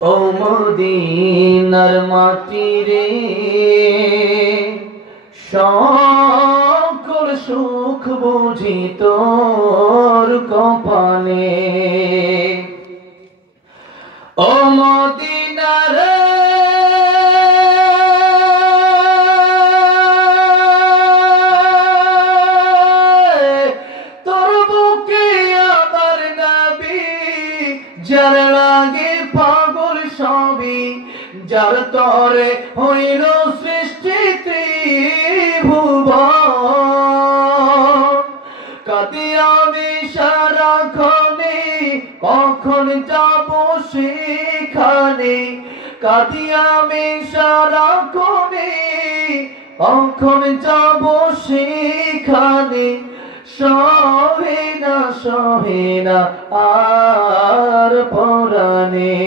ও মদিনার মাটি রে, সকল সুখ বুঝি তোর কপালে। ও মদিনার তোর বুকে আমার নবী, যার লাগে পাগল সবই, যার তরে হইল সৃষ্টি ত্রিভুবন। কাঁদি আমি সারাক্ষণে, কখন যাব সেখানে। কাঁদি আমি সারাক্ষণে, কখন যাব সেখানে। সহে না আর পরাণে।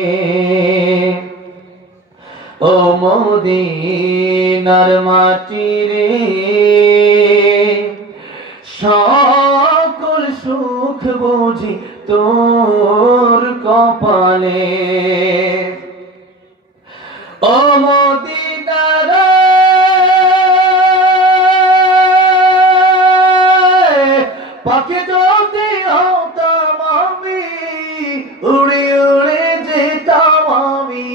ও মদিনার মাটি রে, সকল সুখ বুঝি তোর কপালে। ও মদিনার পাখি যদি হতাম আমি, উড়ে উড়ে যেতাম আমি।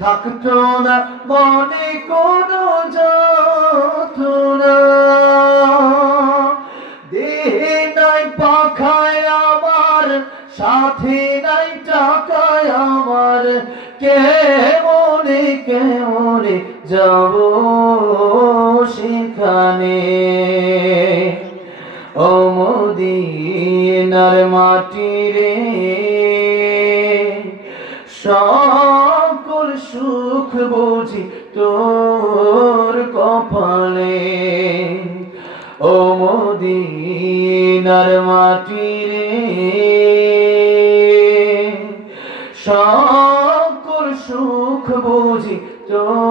থাকতো না মনে কোনো যন্ত্রণা, দেহে নাই পাখায় আমার, সাথে নাই টাকায় আমার। কেমনে যাব সেখানে। ও মদিনার মাটি রে, সকল সুখ বুঝি তোর কপালে। ও মদিনার মাটি রে, সকল সুখ বুঝি তোর